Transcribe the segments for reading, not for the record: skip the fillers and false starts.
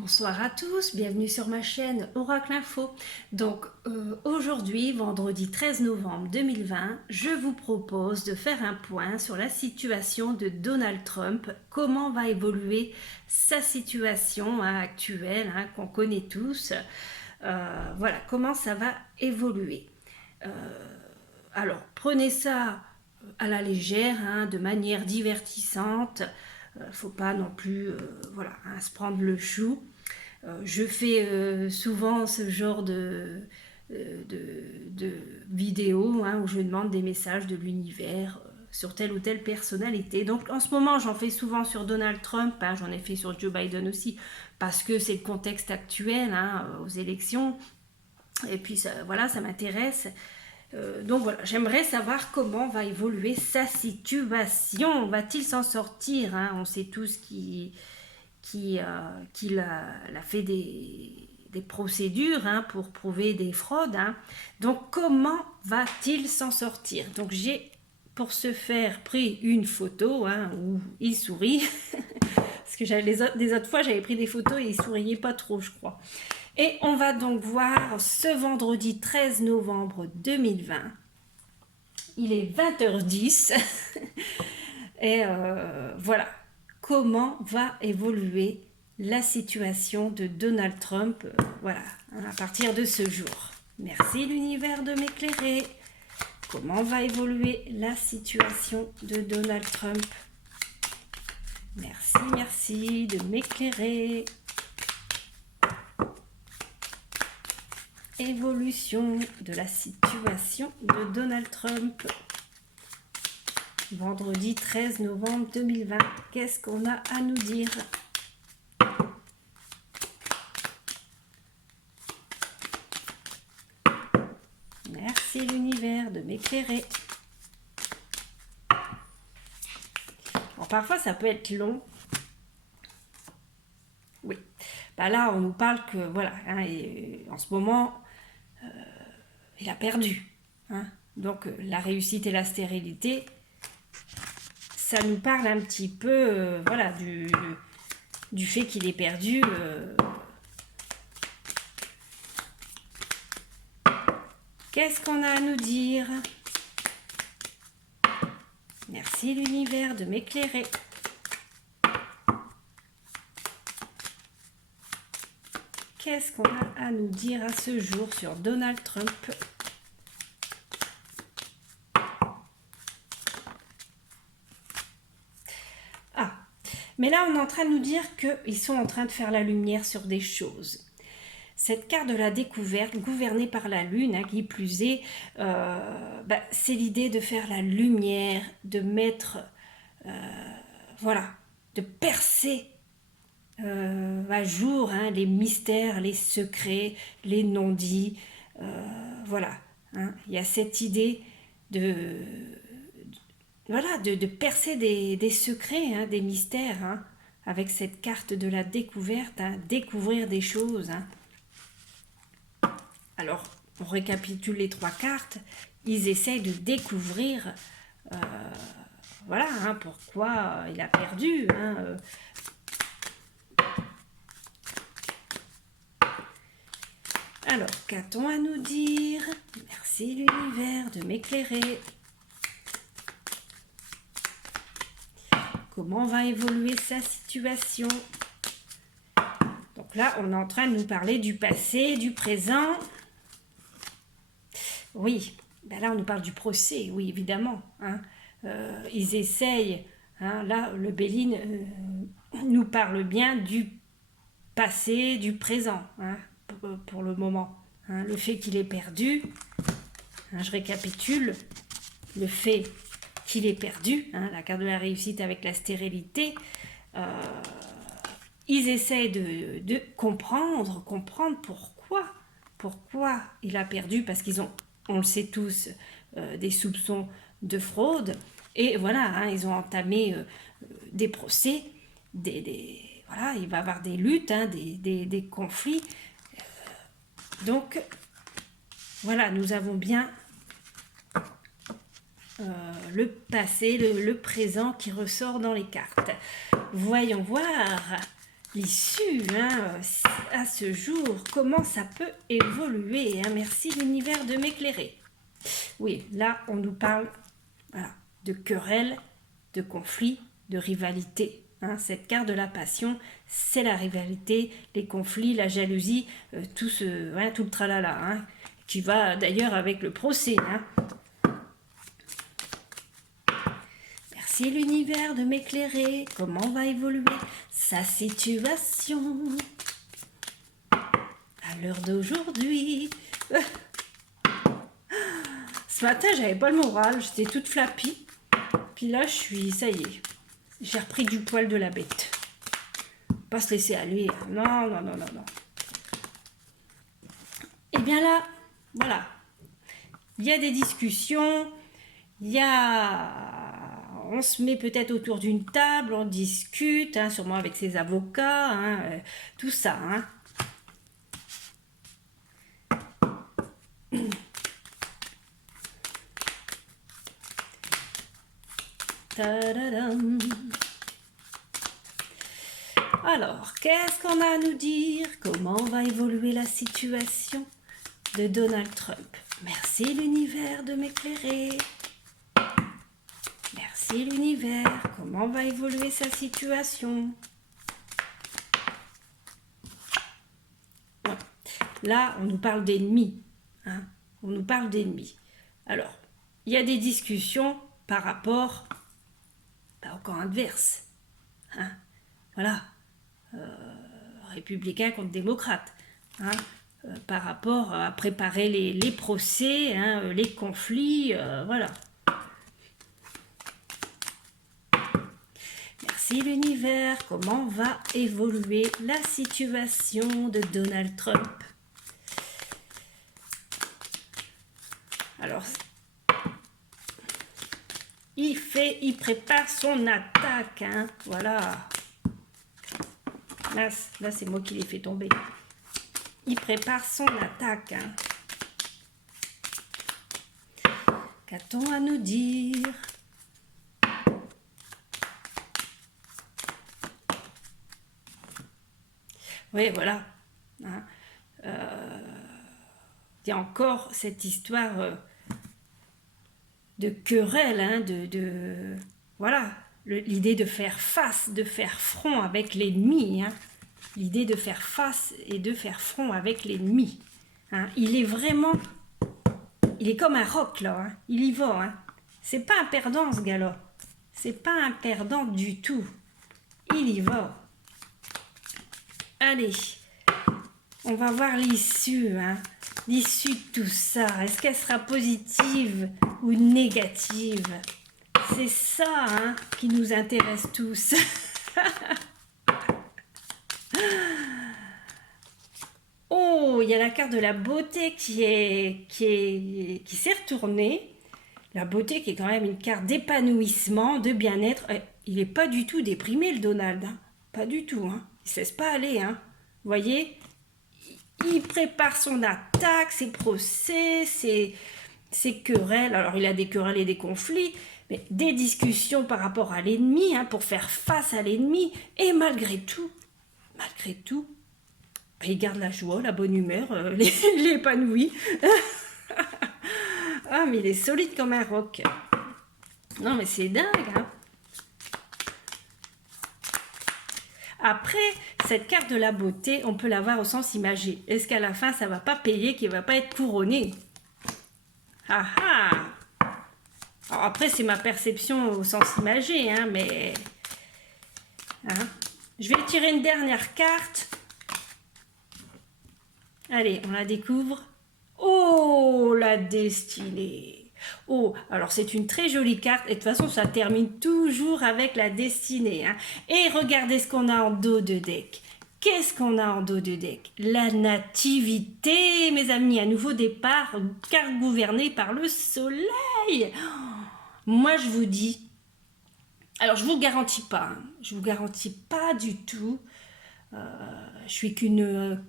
Bonsoir à tous, bienvenue sur ma chaîne Oracle Info. Donc aujourd'hui, vendredi 13 novembre 2020, je vous propose de faire un point sur la situation de Donald Trump, comment va évoluer sa situation actuelle qu'on connaît tous. Voilà, comment ça va évoluer. Alors prenez ça à la légère, de manière divertissante. Faut pas non plus voilà, se prendre le chou. Je fais souvent ce genre de vidéos où je demande des messages de l'univers sur telle ou telle personnalité. Donc en ce moment, j'en fais souvent sur Donald Trump, j'en ai fait sur Joe Biden aussi, parce que c'est le contexte actuel aux élections. Et puis voilà, ça m'intéresse. Donc voilà, j'aimerais savoir comment va évoluer sa situation. Va-t-il s'en sortir, On sait tous qu'il a fait des procédures pour prouver des fraudes. Donc comment va-t-il s'en sortir? Donc j'ai pour ce faire pris une photo où il sourit. Parce que des autres fois j'avais pris des photos et il souriait pas trop, je crois. Et on va donc voir ce vendredi 13 novembre 2020. Il est 20h10. Et voilà comment va évoluer la situation de Donald Trump voilà, à partir de ce jour. Merci l'univers de m'éclairer. Comment va évoluer la situation de Donald Trump? Merci de m'éclairer. Évolution de la situation de Donald Trump. Vendredi 13 novembre 2020. Qu'est-ce qu'on a à nous dire? Merci l'univers de m'éclairer. Bon, parfois ça peut être long. Oui. Là, on nous parle que, voilà, et en ce moment, il a perdu. Donc, la réussite et la stérilité, ça nous parle un petit peu, voilà, du fait qu'il est perdu. Qu'est-ce qu'on a à nous dire? Merci l'univers de m'éclairer. Qu'est-ce qu'on a à nous dire à ce jour sur Donald Trump? Mais là, on est en train de nous dire qu'ils sont en train de faire la lumière sur des choses. Cette carte de la découverte, gouvernée par la Lune, qui plus est, c'est l'idée de faire la lumière, de mettre, voilà, de percer à jour les mystères, les secrets, les non-dits. Voilà, il y a cette idée de percer des secrets, des mystères, avec cette carte de la découverte, découvrir des choses. Alors, on récapitule les trois cartes. Ils essayent de découvrir, voilà, pourquoi il a perdu. Alors, qu'a-t-on à nous dire? Merci l'univers de m'éclairer. Comment va évoluer sa situation? Donc là, on est en train de nous parler du passé, du présent. Oui, là on nous parle du procès, oui évidemment. Ils essayent, là le Béline nous parle bien du passé, du présent, pour le moment. Le fait qu'il est perdu, je récapitule, le fait qu'il est perdu, la carte de la réussite avec la stérilité, ils essayent de comprendre pourquoi il a perdu, parce qu'ils ont, on le sait tous, des soupçons de fraude, et voilà, ils ont entamé des procès, voilà, il va y avoir des luttes, des conflits, donc voilà, nous avons bien le passé, le présent qui ressort dans les cartes. Voyons voir l'issue à ce jour, comment ça peut évoluer. Merci l'univers de m'éclairer. Oui, là, on nous parle de querelles, de conflits, de rivalité. Cette carte de la passion, c'est la rivalité, les conflits, la jalousie, tout le tralala, qui va d'ailleurs avec le procès. Merci l'univers de m'éclairer, comment va évoluer sa situation à l'heure d'aujourd'hui. Ce matin, j'avais pas le moral, j'étais toute flappie. Puis là, ça y est, j'ai repris du poil de la bête. Pas se laisser aller. Non, non, non, non, non. Et bien là, voilà. Il y a des discussions, on se met peut-être autour d'une table, on discute, sûrement avec ses avocats, tout ça. Tadadam. Alors, qu'est-ce qu'on a à nous dire? Comment va évoluer la situation de Donald Trump? Merci l'univers de m'éclairer. Merci l'univers. Comment va évoluer sa situation? Là, on nous parle d'ennemis. On nous parle d'ennemis. Alors, il y a des discussions par rapport au camp adverse. Voilà. Républicains contre démocrates. Par rapport à préparer les procès, les conflits, voilà. Merci l'univers, comment va évoluer la situation de Donald Trump? Alors, il prépare son attaque, voilà. Là c'est moi qui l'ai fait tomber. Il prépare son attaque. Qu'a-t-on à nous dire? Oui, voilà. Il y a encore cette histoire de querelle, voilà, l'idée de faire face, de faire front avec l'ennemi. L'idée de faire face et de faire front avec l'ennemi. Il est vraiment... Il est comme un roc, là. Il y va. C'est pas un perdant, ce gars-là. C'est pas un perdant du tout. Il y va. Allez, on va voir l'issue. L'issue de tout ça. Est-ce qu'elle sera positive ou négative? C'est ça qui nous intéresse tous. Oh, il y a la carte de la beauté qui s'est retournée. La beauté qui est quand même une carte d'épanouissement, de bien-être. Il n'est pas du tout déprimé, le Donald. Pas du tout. Il ne se laisse pas aller. Vous voyez, il prépare son attaque, ses procès, ses querelles. Alors, il a des querelles et des conflits, mais des discussions par rapport à l'ennemi, pour faire face à l'ennemi. Et malgré tout, il garde la joie, la bonne humeur, il est épanoui. Ah, mais il est solide comme un roc. Non, mais c'est dingue. Après, cette carte de la beauté, on peut la voir au sens imagé. Est-ce qu'à la fin, ça ne va pas payer, qu'il ne va pas être couronné? Ah ah! Alors après, c'est ma perception au sens imagé, mais... Je vais tirer une dernière carte. Allez, on la découvre. Oh, la destinée. Oh, alors c'est une très jolie carte. Et de toute façon, ça termine toujours avec la destinée. Et regardez ce qu'on a en dos de deck. Qu'est-ce qu'on a en dos de deck? La nativité, mes amis. Un nouveau départ, carte gouvernée par le soleil. Moi, je vous dis... Alors, je ne vous garantis pas. Je ne vous garantis pas du tout. Je suis qu'une...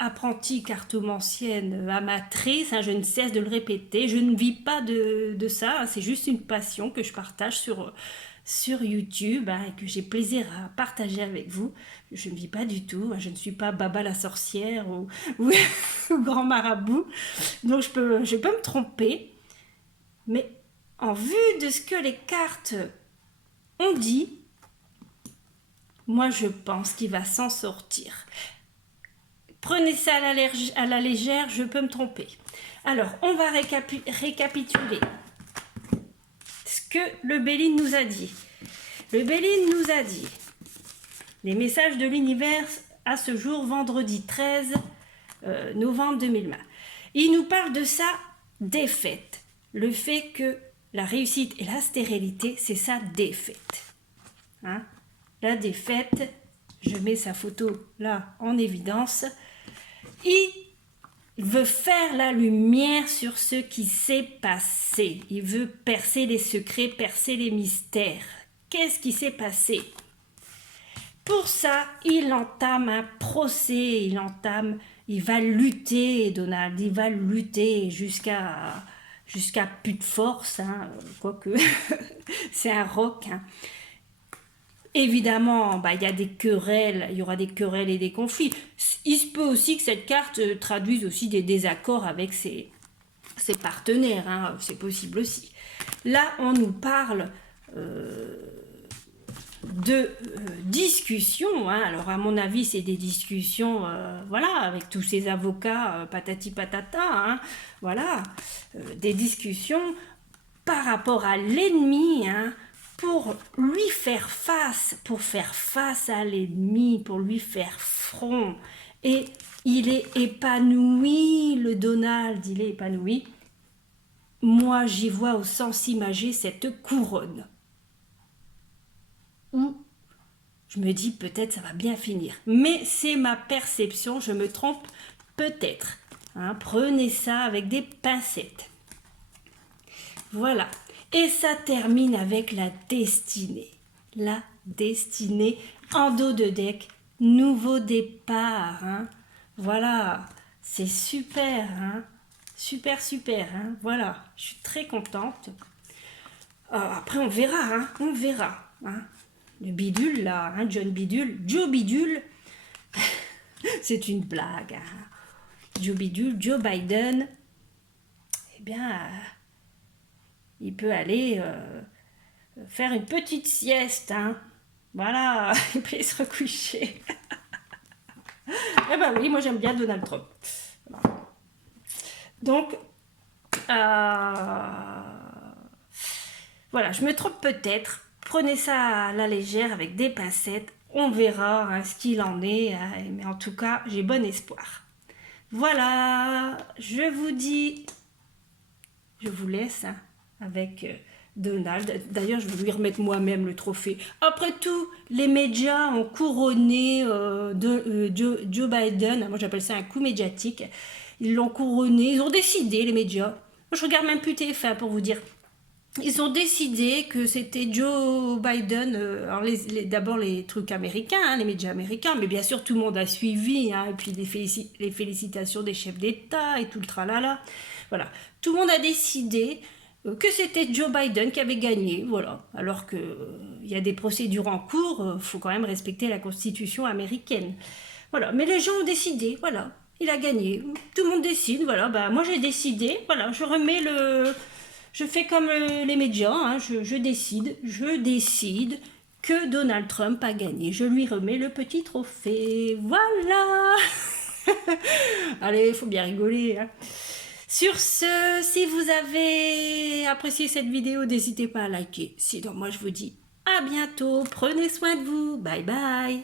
apprentie cartomancienne amatrice, je ne cesse de le répéter, je ne vis pas de ça, c'est juste une passion que je partage sur sur YouTube hein, et que j'ai plaisir à partager avec vous. Je ne vis pas du tout, je ne suis pas Baba la sorcière ou ou grand marabout, donc je peux me tromper, mais en vue de ce que les cartes ont dit, moi je pense qu'il va s'en sortir. Prenez ça à la légère, je peux me tromper. Alors, on va récapituler ce que le Béline nous a dit. Le Béline nous a dit les messages de l'univers à ce jour, vendredi 13 novembre 2020. Il nous parle de sa défaite. Le fait que la réussite et la stérilité, c'est sa défaite. Hein? La défaite, je mets sa photo là en évidence. Il veut faire la lumière sur ce qui s'est passé. Il veut percer les secrets, percer les mystères. Qu'est-ce qui s'est passé? Pour ça, il entame un procès, il va lutter, Donald, il va lutter jusqu'à plus de force, hein, quoique c'est un rock. Hein. Évidemment, il y a des querelles, il y aura des querelles et des conflits. Il se peut aussi que cette carte traduise aussi des désaccords avec ses partenaires, hein, c'est possible aussi. Là, on nous parle de discussions, hein. Alors à mon avis, c'est des discussions, voilà, avec tous ces avocats, patati patata, hein, voilà, des discussions par rapport à l'ennemi, hein, pour lui faire face, à l'ennemi, pour lui faire front. Et il est épanoui, le Donald, il est épanoui. Moi, j'y vois au sens imagé cette couronne. Où je me dis peut-être ça va bien finir. Mais c'est ma perception, je me trompe peut-être. Hein, prenez ça avec des pincettes. Voilà. Et ça termine avec la destinée. La destinée en dos de deck. Nouveau départ. Hein. Voilà. C'est super. Hein. Super. Hein. Voilà. Je suis très contente. Après, on verra. Hein. On verra. Hein. Le bidule, là. Hein. John Bidule. Joe Bidule. C'est une blague. Hein. Joe Bidule. Joe Biden. Eh bien... il peut aller faire une petite sieste, hein. Voilà, il peut se recoucher. Eh ben oui, moi j'aime bien Donald Trump. Donc, voilà, je me trompe peut-être. Prenez ça à la légère avec des pincettes. On verra hein, ce qu'il en est. Hein, mais en tout cas, j'ai bon espoir. Voilà, je vous dis, je vous laisse hein, avec Donald. D'ailleurs, je vais lui remettre moi-même le trophée. Après tout, les médias ont couronné Joe Biden. Moi, j'appelle ça un coup médiatique. Ils l'ont couronné. Ils ont décidé, les médias. Moi, je regarde même plus TF1 pour vous dire. Ils ont décidé que c'était Joe Biden, alors d'abord les trucs américains, hein, les médias américains, mais bien sûr tout le monde a suivi, hein, et puis les félicitations des chefs d'État et tout le tralala. Voilà, tout le monde a décidé que c'était Joe Biden qui avait gagné, voilà. Alors que il y a des procédures en cours, faut quand même respecter la Constitution américaine. Voilà, mais les gens ont décidé, voilà, il a gagné. Tout le monde décide, voilà, bah moi j'ai décidé, voilà, je remets le... Je fais comme les médias, hein, je décide que Donald Trump a gagné. Je lui remets le petit trophée. Voilà. Allez, il faut bien rigoler. Hein. Sur ce, si vous avez apprécié cette vidéo, n'hésitez pas à liker. Sinon, moi, je vous dis à bientôt. Prenez soin de vous. Bye bye.